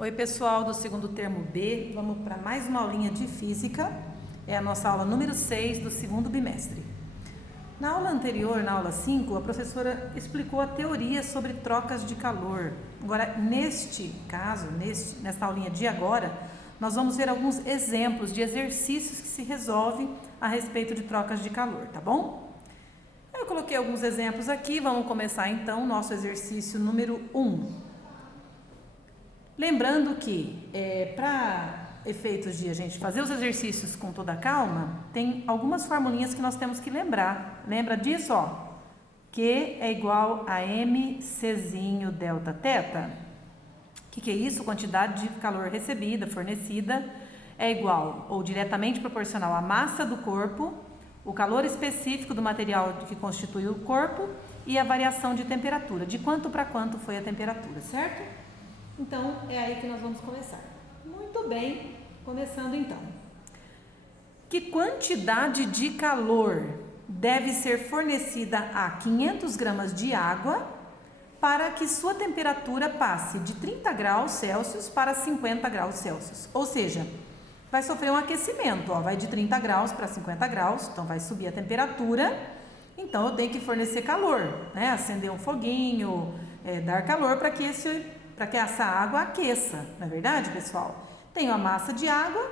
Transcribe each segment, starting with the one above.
Oi pessoal do segundo termo B, vamos para mais uma aulinha de física, é a nossa aula número 6 do segundo bimestre. Na aula anterior, na aula 5, a professora explicou a teoria sobre trocas de calor. Agora, neste caso, nesta aulinha de agora, nós vamos ver alguns exemplos de exercícios que se resolvem a respeito de trocas de calor, tá bom? Eu coloquei alguns exemplos aqui, vamos começar então o nosso exercício número 1. Lembrando que, para efeitos de a gente fazer os exercícios com toda a calma, tem algumas formulinhas que nós temos que lembrar. Lembra disso, ó? Q é igual a mCzinho delta teta. O que é isso? Quantidade de calor recebida, fornecida, é igual ou diretamente proporcional à massa do corpo, o calor específico do material que constitui o corpo e a variação de temperatura. De quanto para quanto foi a temperatura, certo? Então, é aí que nós vamos começar. Muito bem, começando então. Que quantidade de calor deve ser fornecida a 500 gramas de água para que sua temperatura passe de 30 graus Celsius para 50 graus Celsius? Ou seja, vai sofrer um aquecimento, ó, vai de 30 graus para 50 graus, então vai subir a temperatura, então eu tenho que fornecer calor, né? Acender um foguinho, dar calor para que essa água aqueça, não é verdade, pessoal? Tenho a massa de água,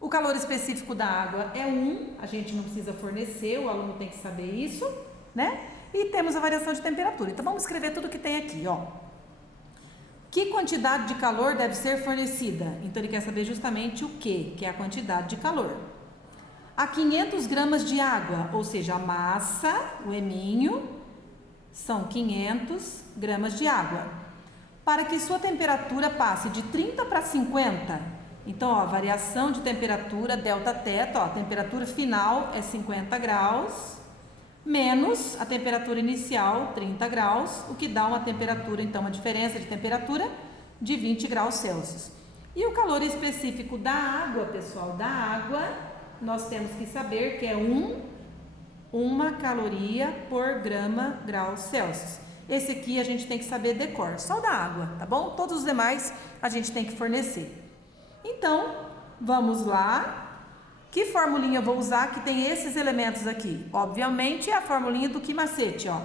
o calor específico da água é 1, a gente não precisa fornecer, o aluno tem que saber isso, né? E temos a variação de temperatura. Então, vamos escrever tudo que tem aqui, ó. Que quantidade de calor deve ser fornecida? Então, ele quer saber justamente o que é a quantidade de calor. A 500 gramas de água, ou seja, a massa, o eminho, são 500 gramas de água. Para que sua temperatura passe de 30 para 50, então, ó, a variação de temperatura, delta teta, ó, a temperatura final é 50 graus, menos a temperatura inicial, 30 graus, o que dá uma temperatura, então, uma diferença de temperatura de 20 graus Celsius. E o calor específico da água, pessoal, da água, nós temos que saber que é 1 caloria por grama grau Celsius. Esse aqui a gente tem que saber decor, só da água, tá bom? Todos os demais a gente tem que fornecer. Então, vamos lá. Que formulinha eu vou usar que tem esses elementos aqui? Obviamente, é a formulinha do que macete, ó.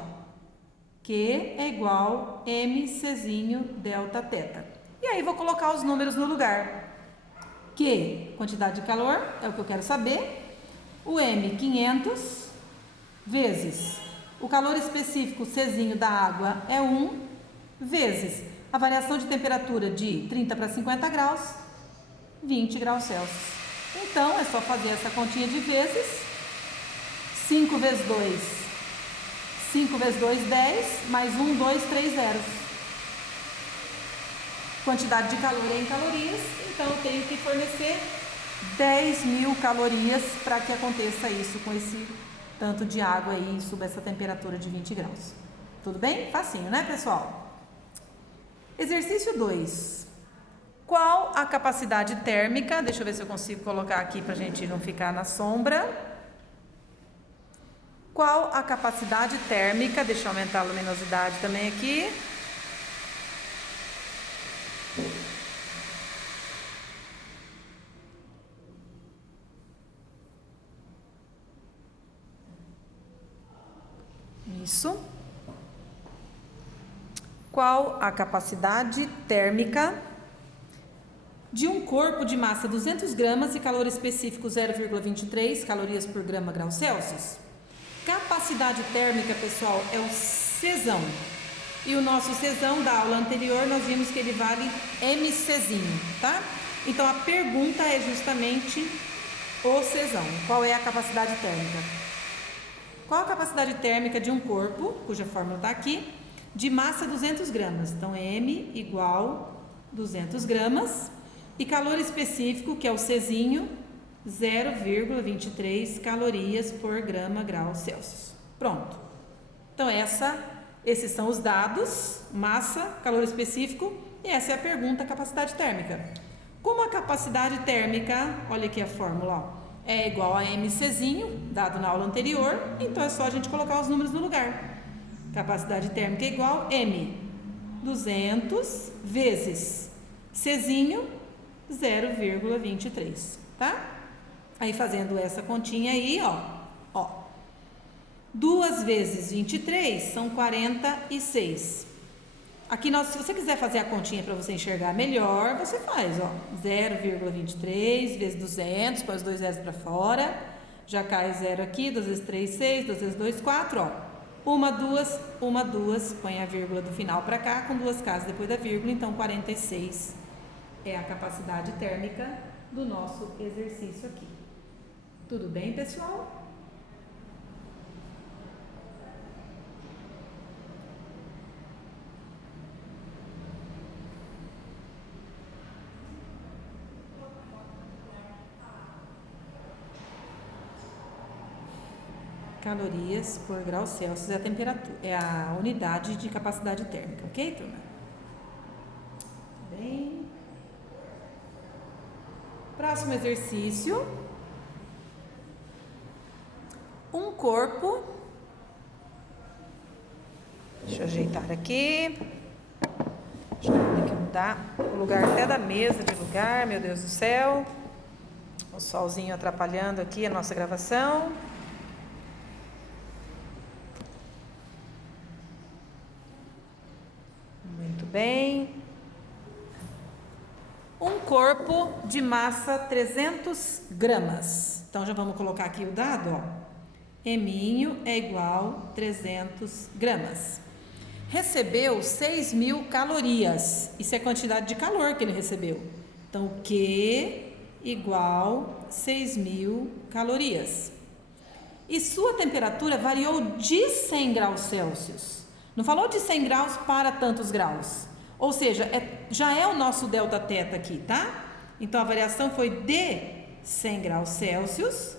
Q é igual mCzinho delta teta. E aí, vou colocar os números no lugar. Q, quantidade de calor, é o que eu quero saber. O M, 500, vezes o calor específico, Czinho da água, é 1, vezes a variação de temperatura de 30 para 50 graus, 20 graus Celsius. Então, é só fazer essa continha de vezes. 5 vezes 2, 5 vezes 2, 10, mais 1, 2, 3 zeros. Quantidade de calor é em calorias, então eu tenho que fornecer 10.000 calorias para que aconteça isso com esse tanto de água aí e suba essa temperatura de 20 graus. Tudo bem? Facinho, né, pessoal? Exercício 2. Qual a capacidade térmica? Deixa eu ver se eu consigo colocar aqui para a gente não ficar na sombra. Qual a capacidade térmica? Deixa eu aumentar a luminosidade também aqui. Isso. Qual a capacidade térmica de um corpo de massa 200 gramas e calor específico 0,23 calorias por grama grau Celsius? Capacidade térmica, pessoal, é o Czão. E o nosso Czão da aula anterior, nós vimos que ele vale mCzinho, tá? Então, a pergunta é justamente o Czão. Qual é a capacidade térmica? Qual a capacidade térmica de um corpo, cuja fórmula está aqui, de massa 200 gramas? Então, M igual 200 gramas. E calor específico, que é o Czinho, 0,23 calorias por grama grau Celsius. Pronto. Então, esses são os dados, massa, calor específico, e essa é a pergunta, capacidade térmica. Como a capacidade térmica, olha aqui a fórmula, ó, é igual a mCzinho, dado na aula anterior, então é só a gente colocar os números no lugar. Capacidade térmica é igual M, 200 vezes Czinho, 0,23, tá? Aí fazendo essa continha aí, ó, 2 vezes 23 são 46. Aqui, se você quiser fazer a continha para você enxergar melhor, você faz, ó, 0,23 vezes 200, põe os 2 zeros para fora, já cai 0 aqui, 2 vezes 3, 6, 2 vezes 2, 4, ó. 1, 2, põe a vírgula do final para cá, com 2 casas depois da vírgula, então 46 é a capacidade térmica do nosso exercício aqui. Tudo bem, pessoal? Calorias por grau Celsius é a temperatura, é a unidade de capacidade térmica, ok, turma? Bem. Próximo exercício. Um corpo. Deixa eu ajeitar aqui. Deixa eu ter que mudar o lugar até da mesa de lugar, meu Deus do céu. O solzinho atrapalhando aqui a nossa gravação. Muito bem. Um corpo de massa 300 gramas. Então, já vamos colocar aqui o dado, ó. Eminho é igual a 300 gramas. Recebeu 6.000 calorias. Isso é a quantidade de calor que ele recebeu. Então, Q igual a 6.000 calorias. E sua temperatura variou de 100 graus Celsius. Não falou de 100 graus para tantos graus. Ou seja, já é o nosso delta teta aqui, tá? Então, a variação foi de 100 graus Celsius,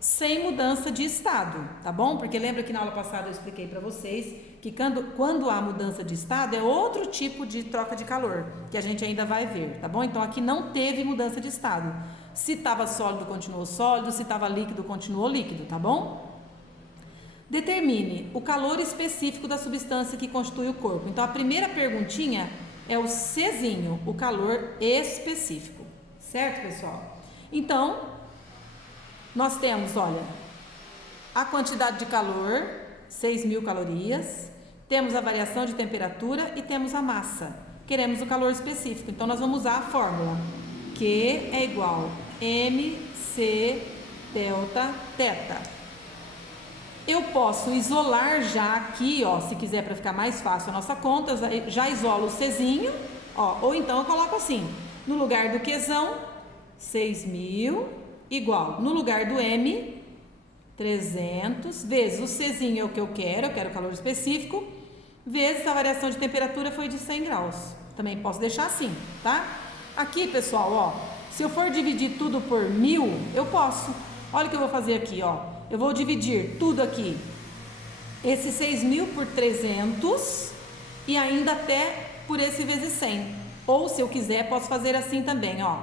sem mudança de estado, tá bom? Porque lembra que na aula passada eu expliquei para vocês que quando há mudança de estado, é outro tipo de troca de calor, que a gente ainda vai ver, tá bom? Então, aqui não teve mudança de estado. Se estava sólido, continuou sólido. Se estava líquido, continuou líquido, tá bom? Determine o calor específico da substância que constitui o corpo. Então, a primeira perguntinha é o Czinho, o calor específico. Certo, pessoal? Então, nós temos, olha, a quantidade de calor, 6.000 calorias. Temos a variação de temperatura e temos a massa. Queremos o calor específico. Então, nós vamos usar a fórmula. Q é igual a mc delta teta. Eu posso isolar já aqui, ó, se quiser para ficar mais fácil a nossa conta, já isolo o Czinho, ó, ou então eu coloco assim, no lugar do Qzão, 6.000 igual, no lugar do M, 300, vezes o Czinho é o que eu quero calor específico, vezes a variação de temperatura foi de 100 graus. Também posso deixar assim, tá? Aqui, pessoal, ó, se eu for dividir tudo por 1.000, eu posso. Olha o que eu vou fazer aqui, ó. Eu vou dividir tudo aqui, esse 6.000 por 300 e ainda até por esse vezes 100. Ou, se eu quiser, posso fazer assim também, ó.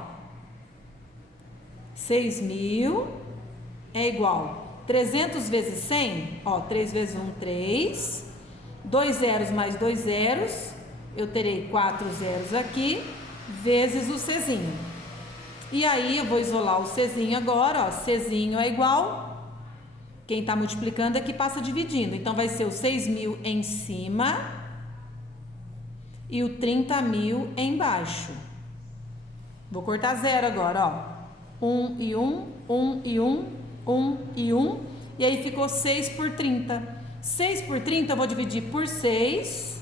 6.000 é igual 300 vezes 100, ó, 3 vezes 1, 3. 2 zeros mais 2 zeros, eu terei 4 zeros aqui, vezes o Czinho. E aí, eu vou isolar o Czinho agora, ó. Czinho é igual... Quem está multiplicando é que passa dividindo. Então, vai ser o 6.000 em cima e o 30.000 embaixo. Vou cortar zero agora, ó. 1 e 1, 1 e 1, 1 e 1. E aí, ficou 6 por 30. 6 por 30 eu vou dividir por 6.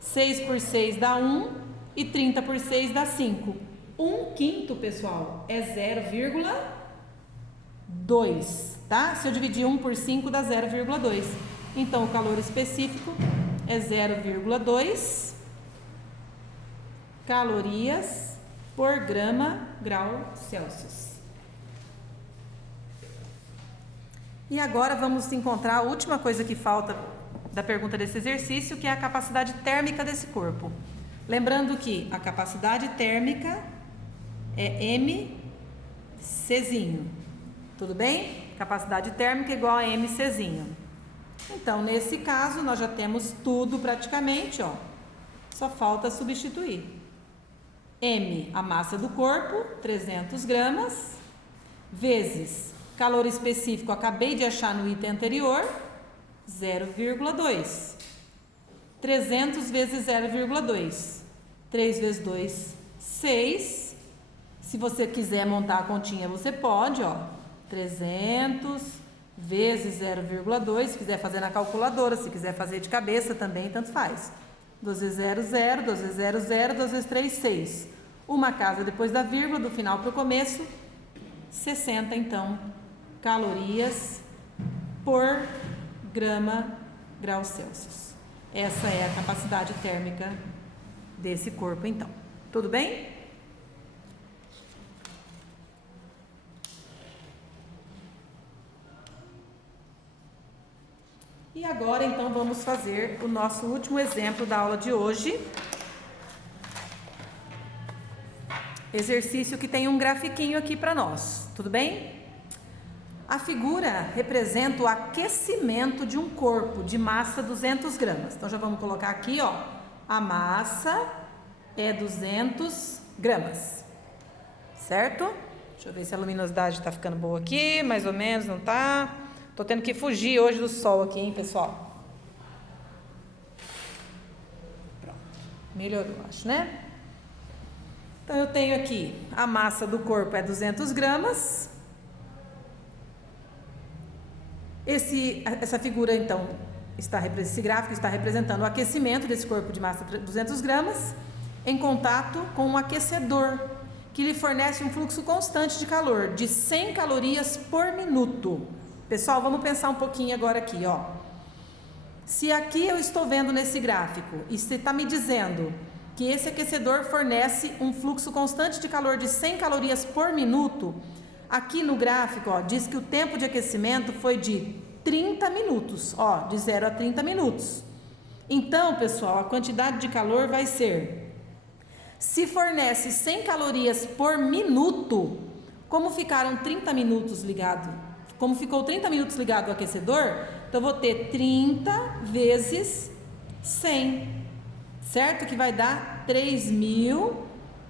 6 por 6 dá 1. E 30 por 6 dá 5. 1/5, pessoal, é 0,2. Tá? Se eu dividir 1 por 5 dá 0,2. Então, o calor específico é 0,2 calorias por grau Celsius. E agora vamos encontrar a última coisa que falta da pergunta desse exercício, que é a capacidade térmica desse corpo. Lembrando que a capacidade térmica é mCzinho. Tudo bem? Capacidade térmica igual a mCzinho. Então, nesse caso, nós já temos tudo praticamente, ó. Só falta substituir. M, a massa do corpo, 300 gramas, vezes calor específico, acabei de achar no item anterior, 0,2. 300 vezes 0,2. 3 vezes 2, 6. Se você quiser montar a continha, você pode, ó. 300 vezes 0,2. Se quiser fazer na calculadora, se quiser fazer de cabeça também, tanto faz. 2 vezes 0, 0. 2 vezes 0, 0. 2 vezes 3, 6. Uma casa depois da vírgula, do final para o começo. 60, então, calorias por grau Celsius. Essa é a capacidade térmica desse corpo, então. Tudo bem? E agora, então, vamos fazer o nosso último exemplo da aula de hoje. Exercício que tem um grafiquinho aqui para nós. Tudo bem? A figura representa o aquecimento de um corpo de massa 200 gramas. Então, já vamos colocar aqui, ó. A massa é 200 gramas. Certo? Deixa eu ver se a luminosidade está ficando boa aqui. Mais ou menos, não tá? Tô tendo que fugir hoje do sol aqui, hein, pessoal? Pronto. Melhorou, acho, né? Então, eu tenho aqui a massa do corpo é 200 gramas. Essa figura, então, esse gráfico está representando o aquecimento desse corpo de massa 200 gramas em contato com um aquecedor que lhe fornece um fluxo constante de calor de 100 calorias por minuto. Pessoal, vamos pensar um pouquinho agora aqui, ó. Se aqui eu estou vendo nesse gráfico e você está me dizendo que esse aquecedor fornece um fluxo constante de calor de 100 calorias por minuto, aqui no gráfico, ó, diz que o tempo de aquecimento foi de 30 minutos, ó, de 0 a 30 minutos. Então, pessoal, a quantidade de calor vai ser, se fornece 100 calorias por minuto, como ficaram 30 minutos ligado, como ficou 30 minutos ligado o aquecedor, então eu vou ter 30 vezes 100, certo? Que vai dar 3.000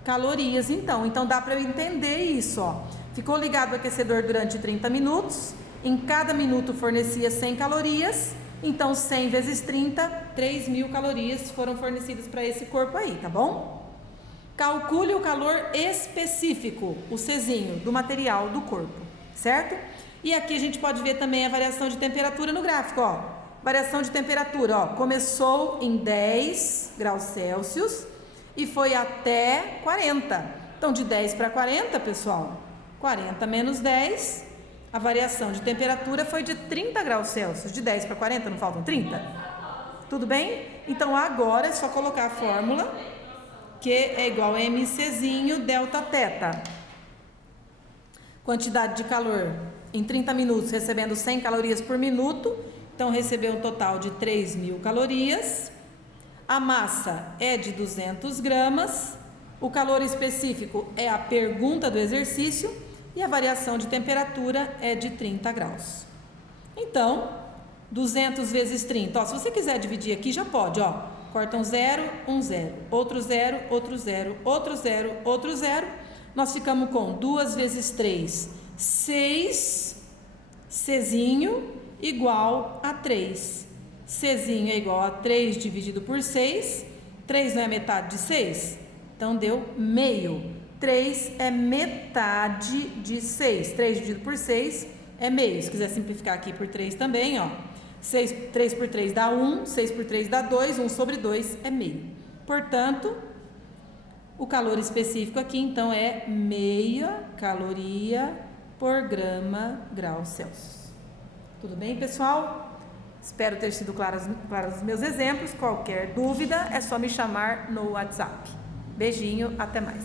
calorias, então dá para eu entender isso, ó. Ficou ligado o aquecedor durante 30 minutos, em cada minuto fornecia 100 calorias, então 100 vezes 30, 3.000 calorias foram fornecidas para esse corpo aí, tá bom? Calcule o calor específico, o Czinho, do material do corpo, certo? E aqui a gente pode ver também a variação de temperatura no gráfico, ó. Variação de temperatura, ó, começou em 10 graus Celsius e foi até 40. Então, de 10 para 40, pessoal, 40 menos 10, a variação de temperatura foi de 30 graus Celsius. De 10 para 40, não faltam 30? Tudo bem? Então, agora é só colocar a fórmula, que é igual a mCzinho delta teta. Quantidade de calor em 30 minutos, recebendo 100 calorias por minuto. Então, recebeu um total de 3.000 calorias. A massa é de 200 gramas. O calor específico é a pergunta do exercício. E a variação de temperatura é de 30 graus. Então, 200 vezes 30. Ó, se você quiser dividir aqui, já pode. Ó. Corta um 0, um 0. Outro 0, outro 0, outro 0, outro 0. Nós ficamos com 2 vezes 3, 6. Czinho igual a 3. Czinho é igual a 3 dividido por 6. 3 não é metade de 6? Então, deu meio. 3 é metade de 6. 3 dividido por 6 é meio. Se quiser simplificar aqui por 3 também, ó. 3 por 3 dá 1. 6 por 3 dá 2. 1 sobre 2 é meio. Portanto, o calor específico aqui, então, é meia caloria por grau Celsius. Tudo bem, pessoal? Espero ter sido claros os meus exemplos. Qualquer dúvida é só me chamar no WhatsApp. Beijinho, até mais.